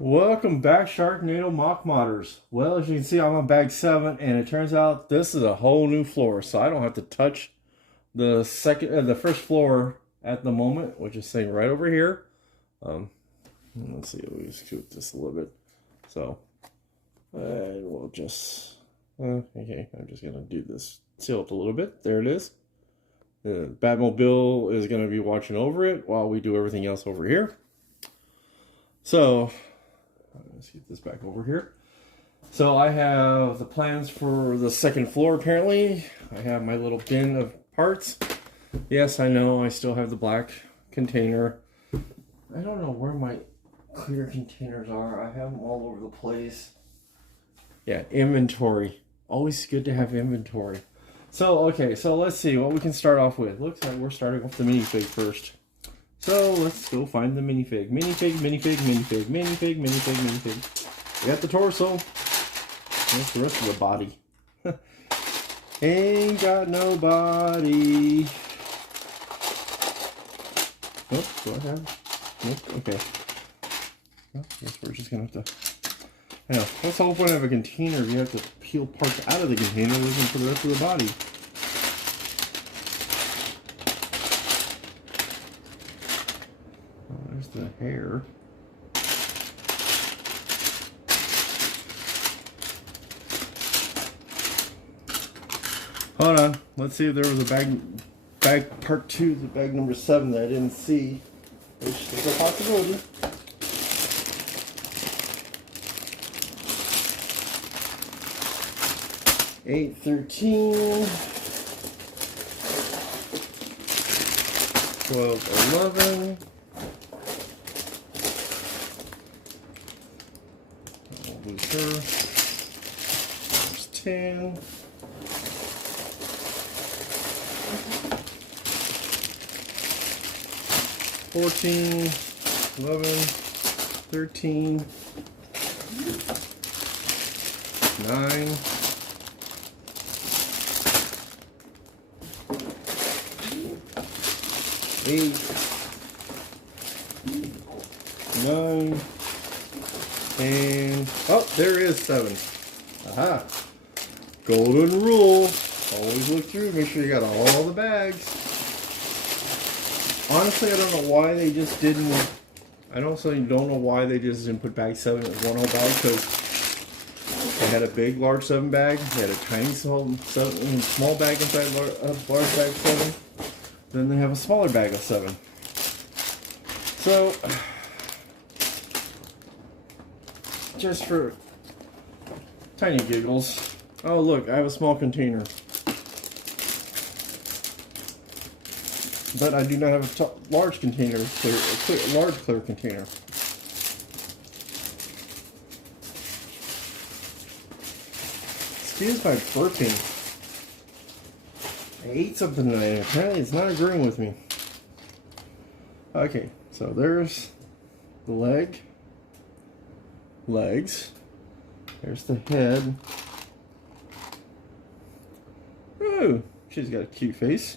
Welcome back, Sharknado Mock Modders. Well, as you can see, I'm on bag 7, and it turns out this is a whole new floor, so I don't have to touch the first floor at the moment, which is saying right over here. Let's see, we scoot this a little bit. So, we'll just okay. I'm just gonna do this tilt a little bit. There it is. The Batmobile is gonna be watching over it while we do everything else over here. So. Let's get this back over here. So I have the plans for the second floor apparently. I have my little bin of parts. Yes, I know I still have the black container. I don't know where my clear containers are. I have them all over the place. Yeah, inventory. Always good to have inventory. So, okay, so let's see what we can start off with. Looks like we're starting off the minifig first. So let's go find the minifig. Minifig, minifig, minifig, minifig, minifig, minifig. We got the torso. What's the rest of the body? Ain't got no body. Oh, do I have? Nope, okay. Well, I guess we're just gonna have to. Now, that's the whole point of a container. You have to peel parts out of the container looking for the rest of the body. There's the hair. Hold on. Let's see if there was a bag part 2, the bag number 7 that I didn't see, which is a possibility. Eight 13, 12 11. Lose her. There's 10. 14, 11, 13, 9, 8, 9, and oh, there is 7. Aha! Golden rule. Always look through. Make sure you got all the bags. Honestly, I don't know why they just didn't. I also don't know why they just didn't put bag 7 in one whole bag, because they had a big, large 7 bag. They had a tiny, small bag inside a large bag 7. Then they have a smaller bag of 7. So, just for tiny giggles. Oh, look, I have a small container. But I do not have a large container, large clear container. Excuse my burping. I ate something tonight and apparently it's not agreeing with me. Okay, so there's the legs. There's the head. Ooh, she's got a cute face.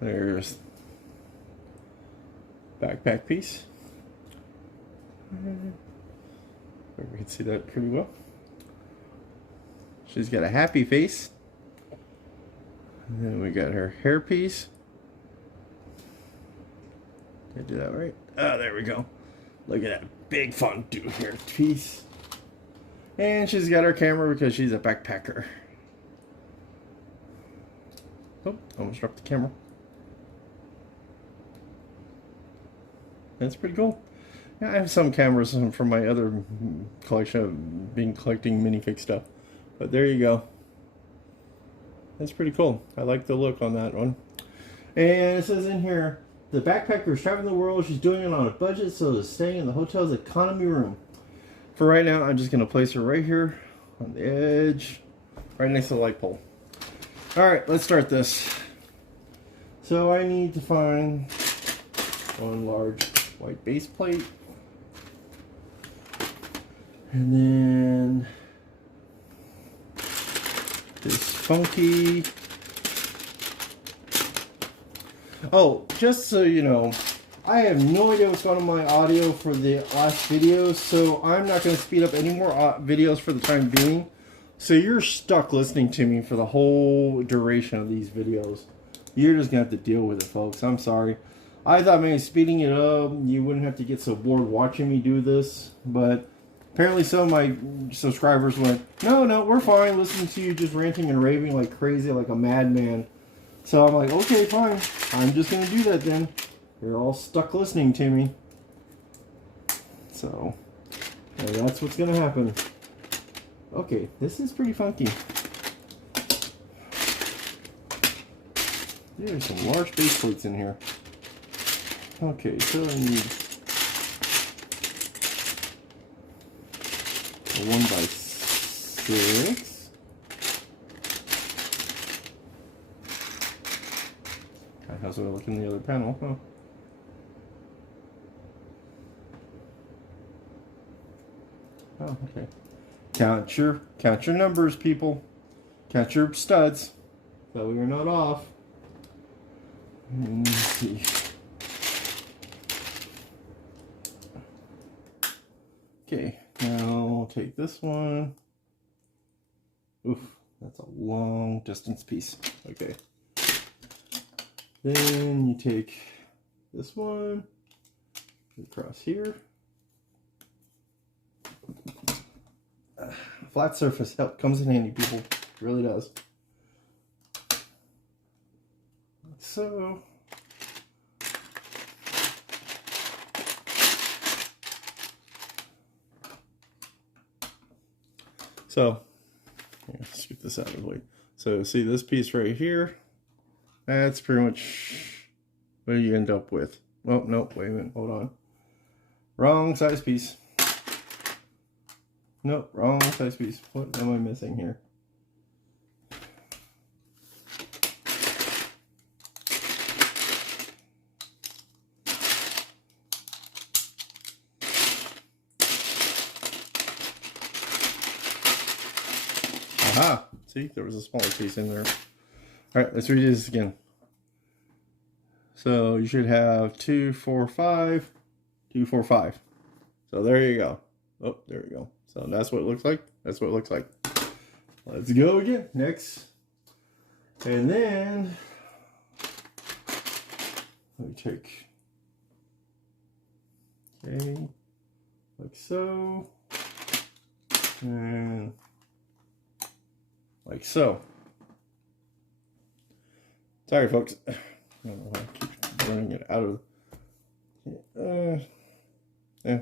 There's backpack piece. We can see that pretty well. She's got a happy face. And then we got her hair piece. Did I do that right? Oh, there we go. Look at that big fondue hair piece. And she's got her camera because she's a backpacker. Oh, almost dropped the camera. That's pretty cool. Yeah, I have some cameras from my other collection of collecting minifig stuff. But there you go. That's pretty cool. I like the look on that one. And it says in here, the backpacker is traveling the world. She's doing it on a budget, so is staying in the hotel's economy room. For right now, I'm just going to place her right here on the edge, right next to the light pole. Alright, let's start this. So I need to find one large white base plate. And then this funky. Oh, just so you know, I have no idea what's going on with my audio for the last video, so I'm not going to speed up any more videos for the time being. So you're stuck listening to me for the whole duration of these videos. You're just going to have to deal with it, folks. I'm sorry. I thought maybe speeding it up, you wouldn't have to get so bored watching me do this, but apparently some of my subscribers went, no, we're fine listening to you just ranting and raving like crazy, like a madman. So I'm like, okay, fine. I'm just going to do that then. You're all stuck listening to me. So, yeah, that's what's going to happen. Okay, this is pretty funky. There's some large base plates in here. Okay, so I need a 1x6. How's it look in the other panel? Huh? Oh, okay. Count your numbers, people. Count your studs. So you're not off. Let's see. Okay, now I'll take this one. Oof, that's a long distance piece. Okay. Then you take this one across here. Flat surface comes in handy, people. It really does. So. Scoot this out of the way. So see this piece right here? That's pretty much what you end up with. Oh, nope, wait a minute, hold on. Wrong size piece. Nope, wrong size piece. What am I missing here? Aha! See, there was a smaller piece in there. Alright, let's redo this again. So you should have 2, 4, 5, 2, 4, 5. So there you go. Oh, there you go. So that's what it looks like. That's what it looks like. Let's go again. Next. And then let me take, okay, like so. And like so. Sorry, folks. I don't know why I keep running it out of. Yeah.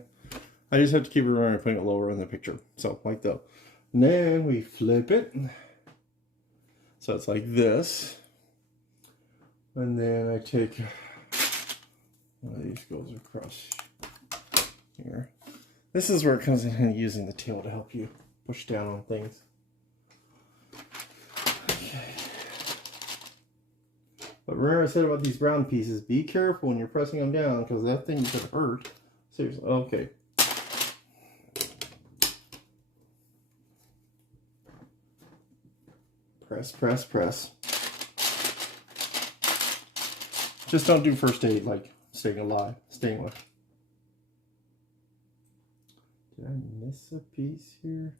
I just have to keep it running and putting it lower in the picture. So, like that. And then we flip it. So it's like this. And then I take one of these, goes across here. This is where it comes in handy, using the tail to help you push down on things. Okay. But remember I said about these brown pieces, be careful when you're pressing them down, because that thing could hurt. Seriously. Okay. Press, press, press. Just don't do first aid like staying alive. Did I miss a piece here?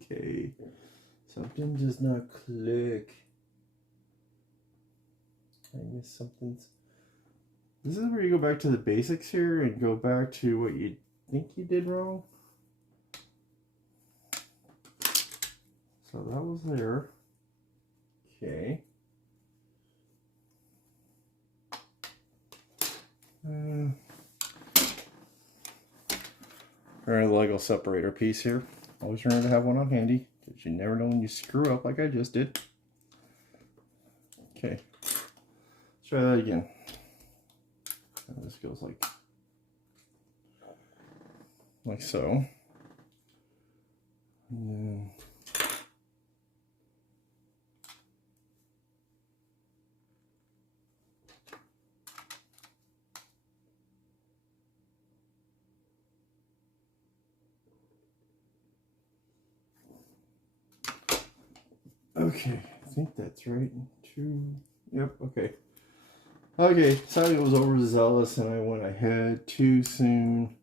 Okay, something does not click. I missed something. This is where you go back to the basics here and go back to what you think you did wrong. So that was there. Okay. Our Lego separator piece here. Always remember to have one on handy, because you never know when you screw up like I just did. Okay, let's try that again. And this goes like so. And then Okay, I think that's right. 2. Yep. Okay. Okay, sorry I was overzealous and I went ahead too soon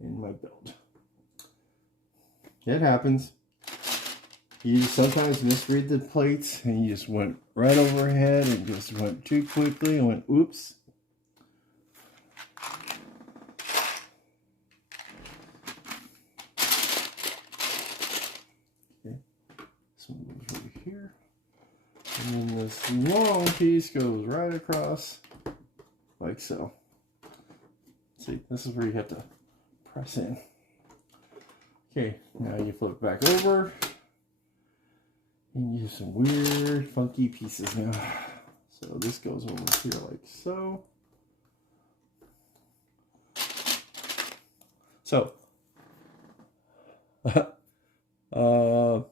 in my build. It happens. You sometimes misread the plates and you just went right overhead and just went too quickly and went oops. Okay, this one goes over here. And then this long piece goes right across like so. See, this is where you have to press in. Okay, now you flip it back over. And you have some weird, funky pieces now. So this goes over here like so. So, I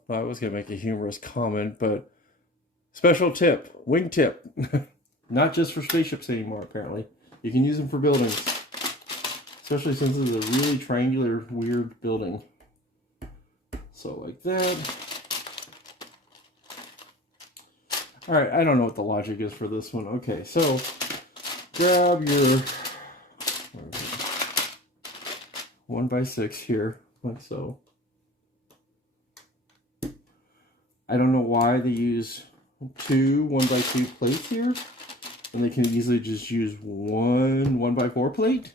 was going to make a humorous comment, but special tip, wing tip. Not just for spaceships anymore, apparently. You can use them for buildings. Especially since it's a really triangular, weird building. So like that. Alright, I don't know what the logic is for this one. Okay, so grab your 1x6 here, like so. I don't know why they use 2 1x2 plates here, and they can easily just use one 1x4 plate.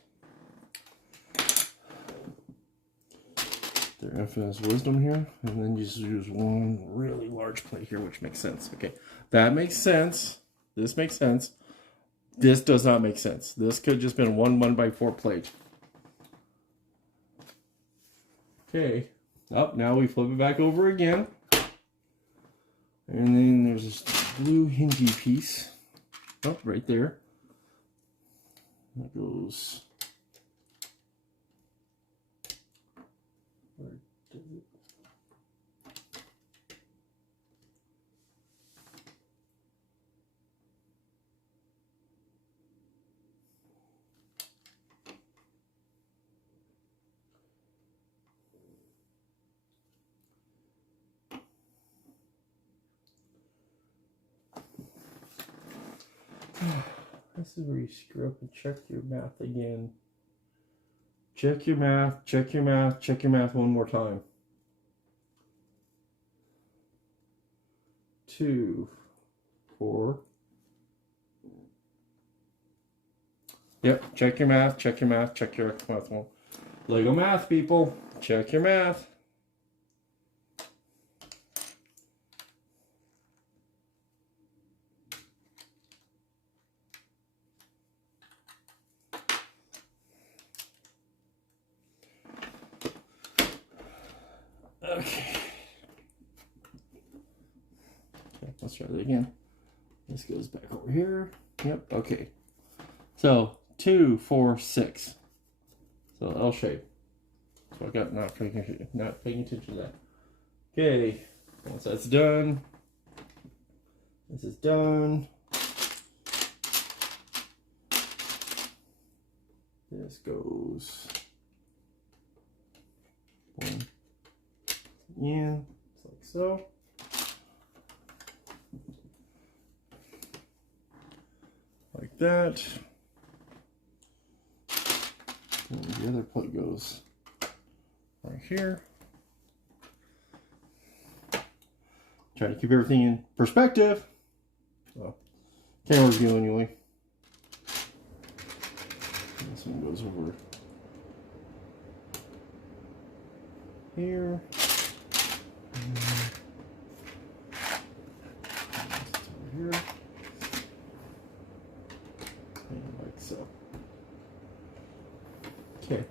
Their infinite wisdom here, and then you just use one really large plate here, which makes sense. Okay, that makes sense. This makes sense. This does not make sense. This could have just been one 1x4 plate. Okay, up now we flip it back over again, and then there's this blue hingy piece. Oh, right there. That goes. Where did it? This is where you screw up and check your math again. Check your math, check your math, check your math one more time. 2, 4. Yep, check your math, check your math, check your math one. Lego math, people. Check your math. Okay. Let's try that again. This goes back over here. Yep, okay. So 2, 4, 6. So L shape. So I got not paying attention to that. Okay. Once that's done, this is done. This goes in, like so. Like that. And the other plug goes right here. Try to keep everything in perspective. Well, camera view anyway. This one goes over here. Over here. And like so. Okay.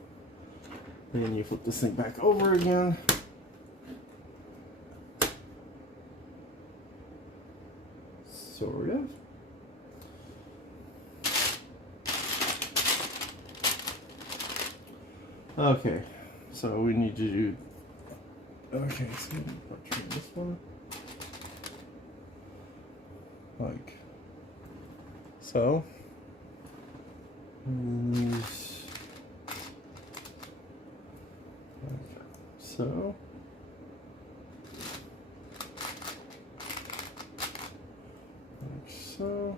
Then you flip this thing back over again. Sort of. Okay, so we need to do. Okay, so I'll try this one. Like so. And these. Like so. so.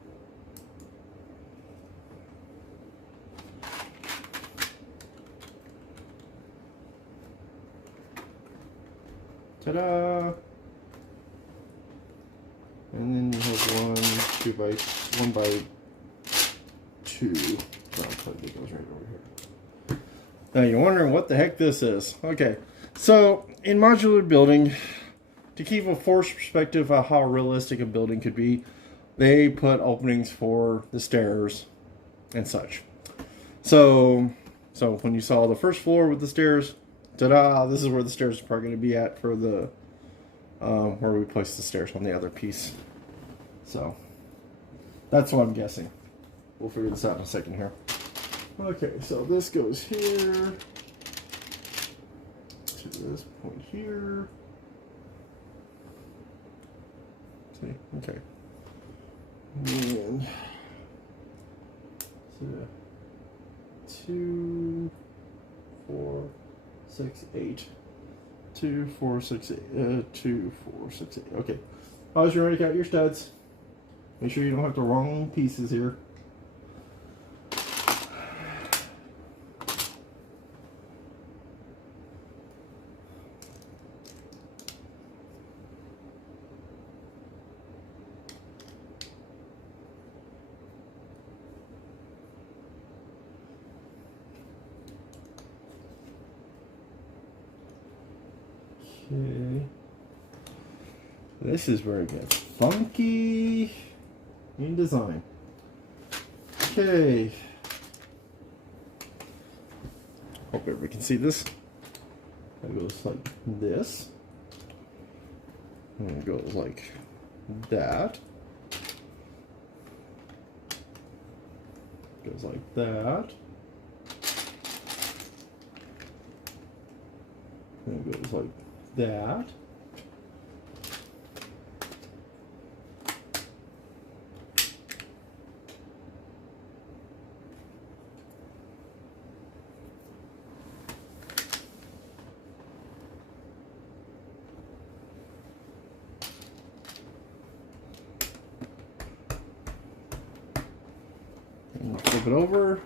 Ta-da! And then you have one by two. Oh, it goes right over here. Now you're wondering what the heck this is. Okay, so in modular building, to keep a forced perspective of how realistic a building could be, they put openings for the stairs and such. So when you saw the first floor with the stairs, ta-da! This is where the stairs are probably going to be at for the where we place the stairs on the other piece. So that's what I'm guessing. We'll figure this out in a second here. Okay, so this goes here to this point here. See, okay. And so 2, 4, 6, 8. 2, 4, 6, 8. 2, 4, 6, 8. Okay. Pause your ready to count your studs. Make sure you don't have the wrong pieces here. Okay. This is where it gets funky in design. Okay. Hope everybody can see this. It goes like this. And it goes like that. Goes like that. And it goes like that. And flip it over.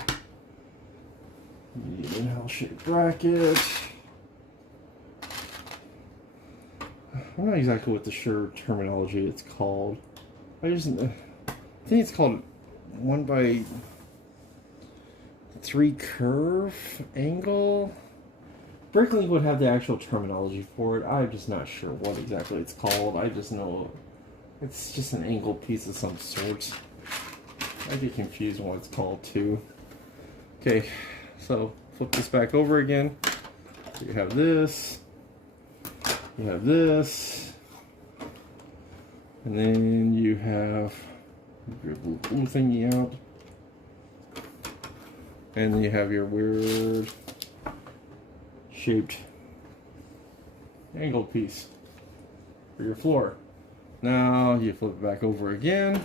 You need an L-shaped bracket. I'm not exactly what the sure terminology it's called. I think it's called 1x3 curve angle. Bricklink would have the actual terminology for it. I'm just not sure what exactly it's called. I just know it's just an angle piece of some sort. I get confused on what it's called too. Okay, so flip this back over again. So you have this. You have this, and then you have your blue thingy out, and then you have your weird shaped angle piece for your floor. Now you flip it back over again.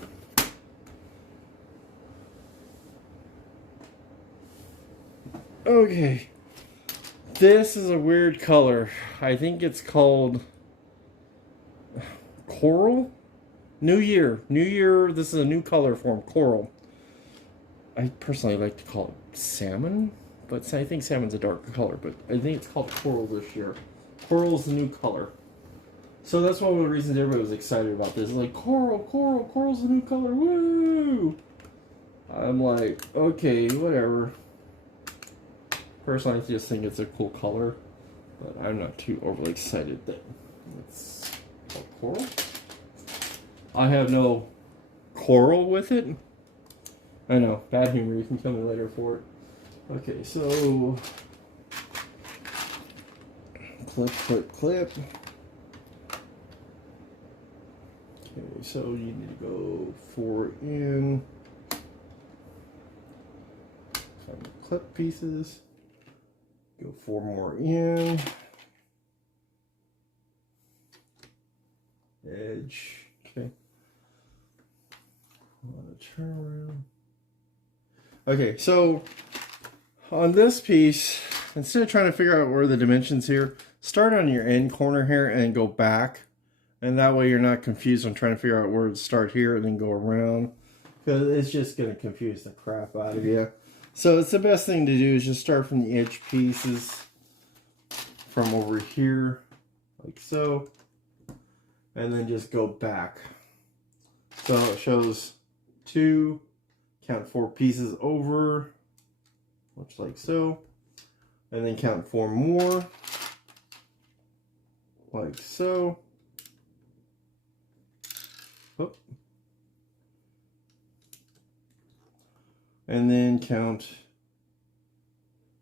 Okay. This is a weird color. I think it's called coral. New Year. This is a new color form, coral. I personally like to call it salmon, but I think salmon's a darker color, but I think it's called coral this year. Coral's the new color. So that's one of the reasons everybody was excited about this. Like, coral's the new color, woo! I'm like, okay, whatever. Personally, I just think it's a cool color, but I'm not too overly excited that it's called coral. I have no coral with it. I know, bad humor, you can kill me later for it. Okay, so clip. Okay, so you need to go 4 in. Some clip pieces. Go 4 more in. Edge. Okay. Turn around. Okay, so on this piece, instead of trying to figure out where the dimensions here, start on your end corner here and go back And that way you're not confused on trying to figure out where to start here and then go around. Because it's just going to confuse the crap out of you. So it's the best thing to do is just start from the edge pieces from over here, like so. And then just go back. So it shows 2, count 4 pieces over, much like so. And then count 4 more, like so. Oop. And then count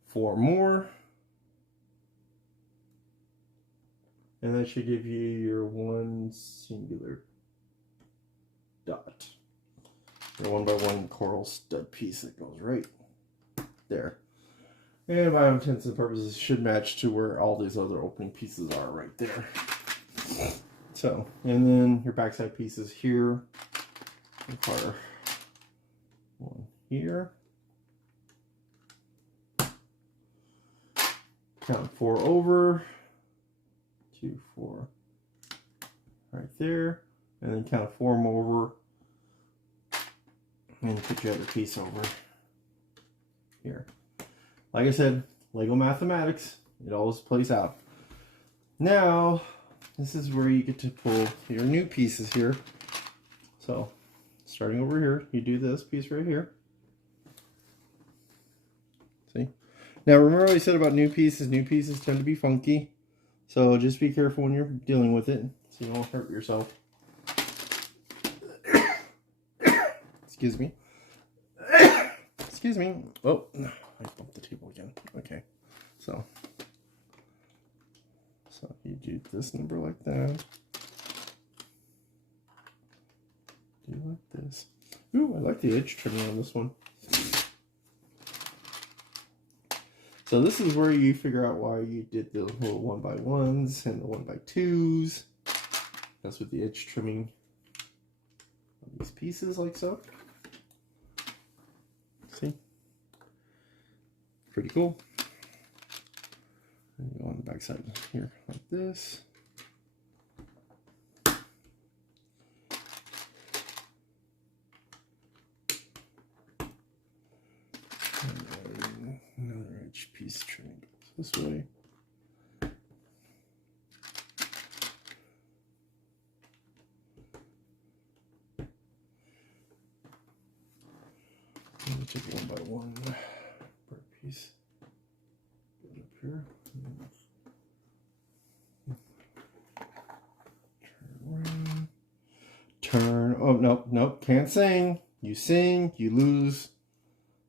4 more. And that should give you your one singular dot. Your 1x1 coral stud piece that goes right there. And by all intents and purposes, should match to where all these other opening pieces are right there. So, and then your backside pieces here require 1 here. Count 4 over. 2, 4 right there, and then count 4 more over, and put your other piece over here. Like I said, Lego mathematics, it always plays out. Now, this is where you get to pull your new pieces here. So, starting over here, you do this piece right here. See? Now, remember what I said about new pieces? New pieces tend to be funky. So just be careful when you're dealing with it so you don't hurt yourself. Excuse me. Excuse me. Oh, I bumped the table again. Okay. So you do this number like that. Do like this. Ooh, I like the edge trimming on this one. So this is where you figure out why you did the little 1x1s and the 1x2s. That's with the edge trimming on these pieces like so. See? Pretty cool. And go on the back side here like this. Another edge piece trimming goes this way. Let me take 1x1 per piece. Put it up here. Turn around. Turn. Oh, nope, nope. Can't sing. You sing, you lose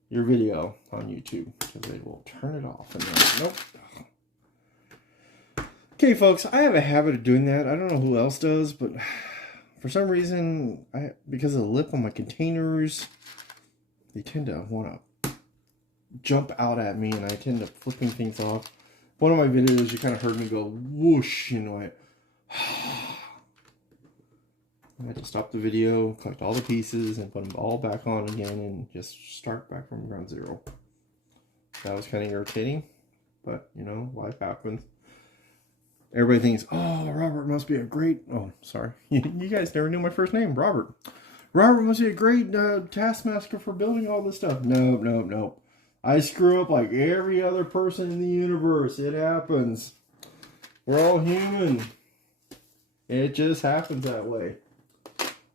your video on YouTube because they will turn it off. And then, nope. Okay, folks, I have a habit of doing that. I don't know who else does, but for some reason, because of the lip on my containers, they tend to want to jump out at me, and I tend to flipping things off. One of my videos, you kind of heard me go whoosh, you know, I had to stop the video, collect all the pieces, and put them all back on again, and just start back from ground zero. That was kind of irritating, but, you know, life happens. Everybody thinks, oh, Robert must be a great... Oh, sorry. You guys never knew my first name, Robert. Robert must be a great taskmaster for building all this stuff. Nope, nope, nope. I screw up like every other person in the universe. It happens. We're all human. It just happens that way.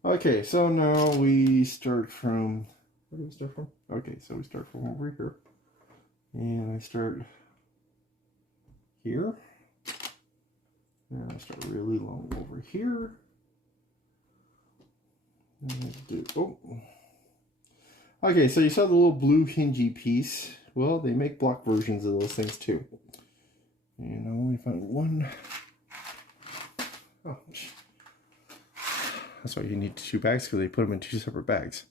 Okay, so now we start from... Where do we start from? Okay, so we start from over here. And I start here. And I start really long over here. And do, oh. Okay, so you saw the little blue hingy piece. Well, they make block versions of those things too. And I only found one. Oh, that's why you need 2 bags, because they put them in 2 separate bags.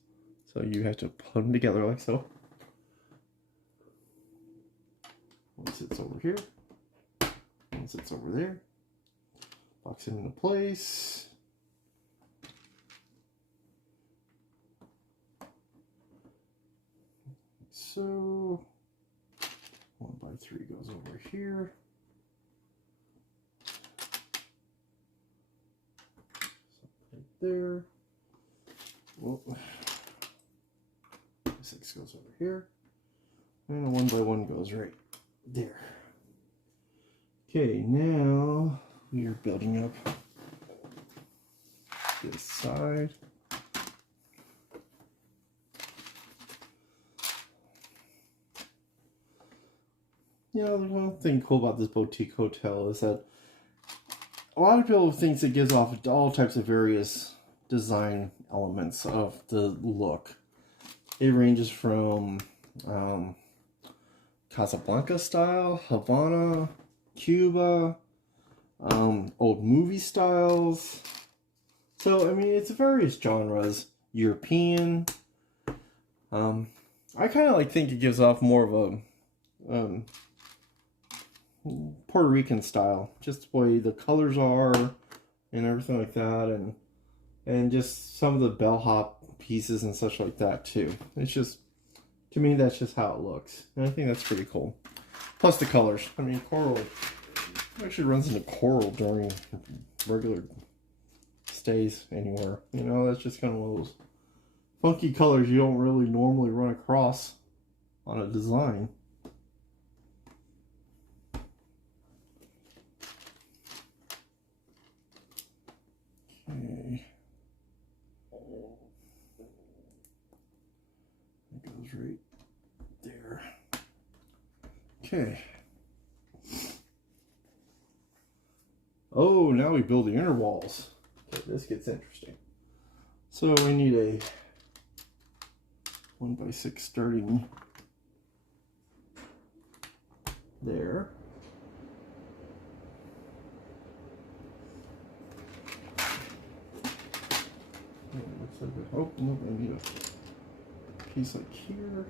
So you have to put them together like so. One sits over here. One sits over there. Locks it into place. So 1x3 goes over here. there. Well, 6 goes over here. And a 1 by 1 goes right there. Okay, now we are building up this side. You know, the one thing cool about this boutique hotel is that a lot of people think it gives off all types of various design elements of the look. It ranges from Casablanca style, Havana, Cuba, old movie styles. So, I mean, it's various genres. European. I kind of think it gives off more of a Puerto Rican style. Just the way the colors are and everything like that. And just some of the bellhop pieces and such like that, too. It's just, to me, that's just how it looks. And I think that's pretty cool. Plus the colors. I mean, coral actually runs into coral during regular stays anywhere. You know, that's just kind of one of those funky colors you don't really normally run across on a design. Okay. It goes right there. Okay. Oh, now we build the inner walls. Okay, this gets interesting. So we need a 1 by 6 starting there. Oh, no, I need a piece like here.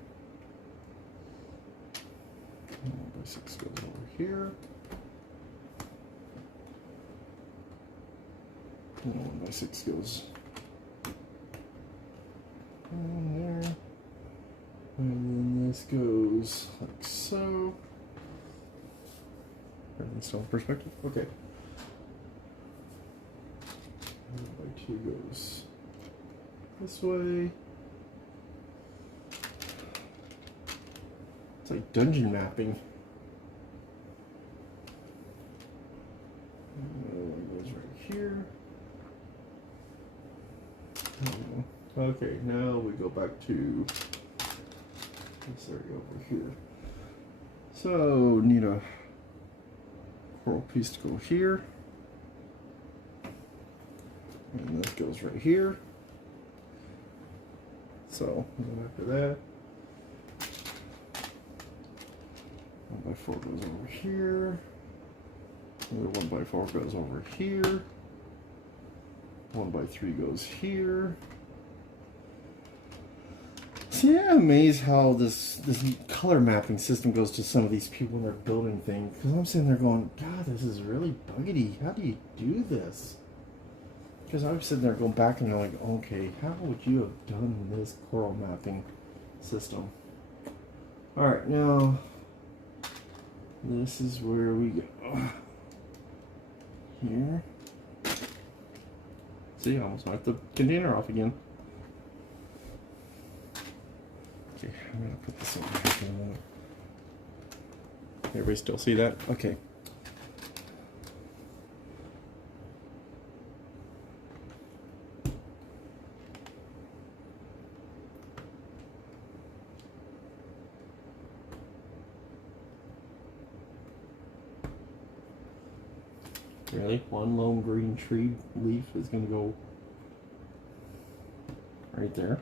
1 by 6 goes over here. And 1 by 6 goes in there. And then this goes like so. Everything's still in perspective? Okay. 1 by 2 goes this way. It's like dungeon mapping. One goes right here. Okay, now we go back to this area over here. So need a coral piece to go here. And this goes right here. So after that, 1 by 4 goes over here. Another 1 by 4 goes over here. 1 by 3 goes here. See, I'm amazed how this color mapping system goes to some of these people when they're building things. Because I'm sitting there going, God, this is really buggedy. How do you do this? Because I'm sitting there going back and I'm like, okay, how would you have done this coral mapping system? Alright, now this is where we go. Here. See, I almost wiped the container off again. Okay, I'm going to put this over here for a moment. Everybody still see that? Okay. Really? One lone green tree leaf is going to go right there.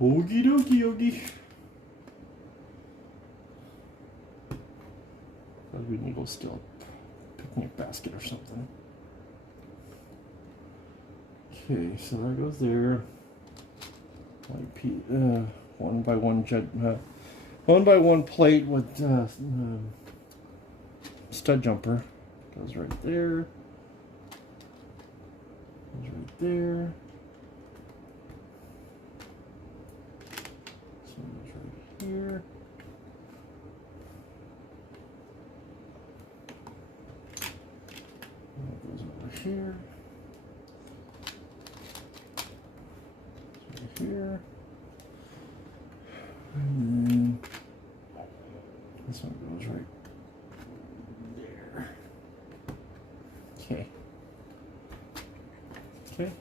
Okie dokie, okie. We need to go steal a picnic basket or something. Okay, so that goes there. Like 1 by 1 1 by 1 plate with stud jumper. Goes right there. Goes right there. So goes right here. That goes over here. This one goes right there. Okay. Okay.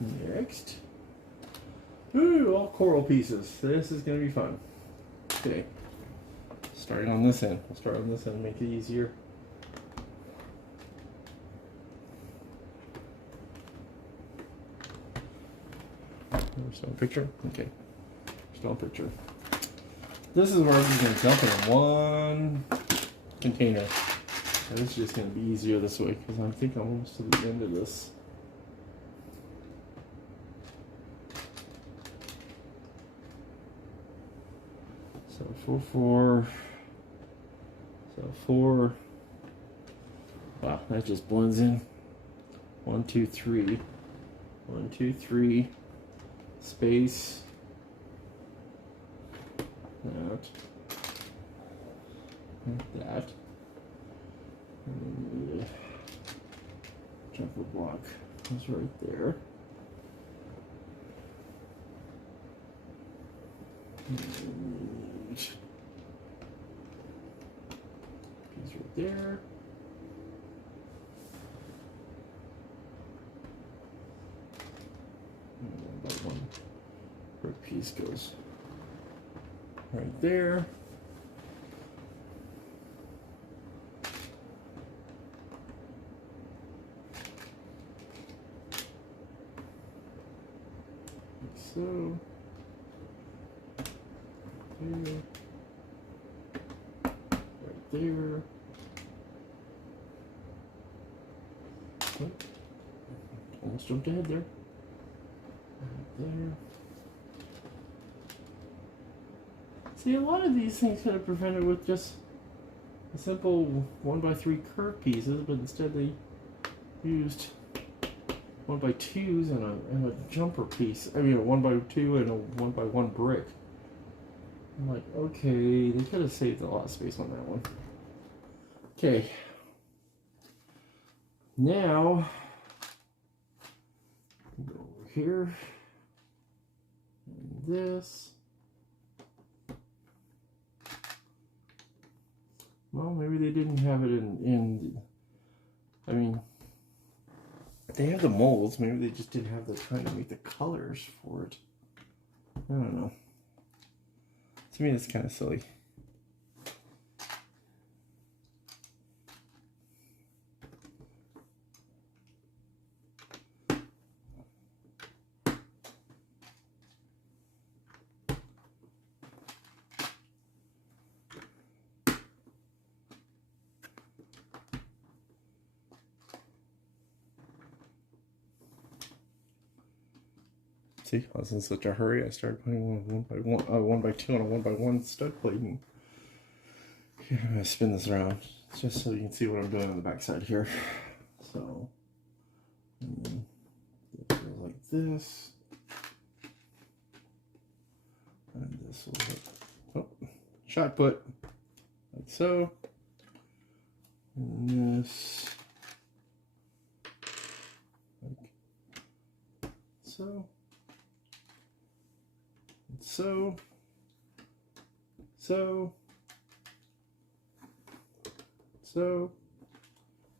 Next. Ooh, all coral pieces. This is going to be fun. Okay. Starting on this end. We'll start on this end, make it easier. Still a picture? Okay. Still a picture. This is where I'm just going to dump it in one container. And it's just going to be easier this way because I think I'm almost to the end of this. So 4, 4. So 4. Wow, that just blends in. 1, 2, 3. 1, 2, 3. Space. That. And the jumper block is right there. And piece right there. And that one brick piece goes right there. Like so. There. Right there. Oh, almost jumped ahead there. Right there. See, a lot of these things could have prevented with just a simple 1x3 curve pieces, but instead they used 1x2s and a jumper piece. I mean, a 1x2 and a 1x1 brick. I'm like, okay, they could have saved a lot of space on that one. Okay. Now, go over here. And this. Well, maybe they didn't have it in I mean, they have the molds. Maybe they just didn't have the time to make the colors for it. I don't know. To me, that's kind of silly. See, I was in such a hurry, I started putting one by two on a 1x1 stud plate. And here, I'm going to spin this around just so you can see what I'm doing on the back side here. So, and then it goes like this. And this will, oh, shot put, like so. And this, like so. So,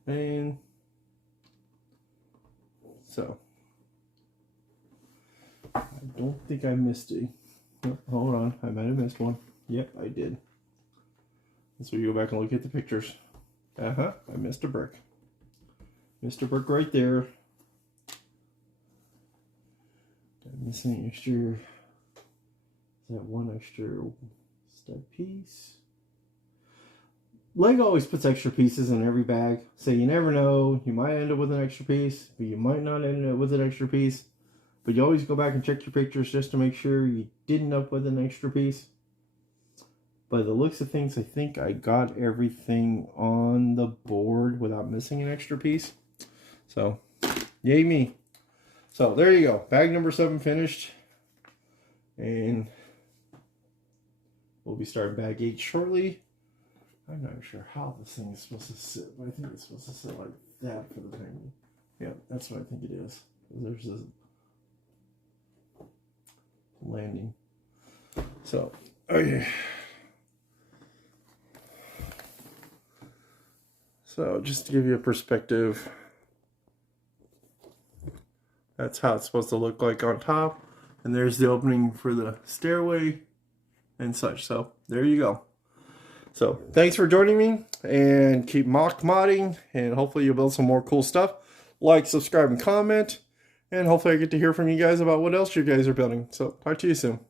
and so. I don't think I missed it. Oh, hold on, I might have missed one. Yep, I did. So you go back and look at the pictures. I missed a brick. Missed a brick right there. Did I miss any extra? That one extra stud piece. Lego always puts extra pieces in every bag, so you never know. You might end up with an extra piece, but you might not end up with an extra piece. But you always go back and check your pictures just to make sure you didn't end up with an extra piece. By the looks of things, I think I got everything on the board without missing an extra piece. So, yay me. So there you go. Bag number 7 finished. And we'll be starting bag 8 shortly. I'm not sure how this thing is supposed to sit, but I think it's supposed to sit like that for the time. Yeah, that's what I think it is. There's this landing. So, okay. So just to give you a perspective, that's how it's supposed to look like on top. And there's the opening for the stairway and such. So there you go. So thanks for joining me, and keep mock modding, and hopefully you'll build some more cool stuff. Like, subscribe, and comment, and hopefully I get to hear from you guys about what else you guys are building. So talk to you soon.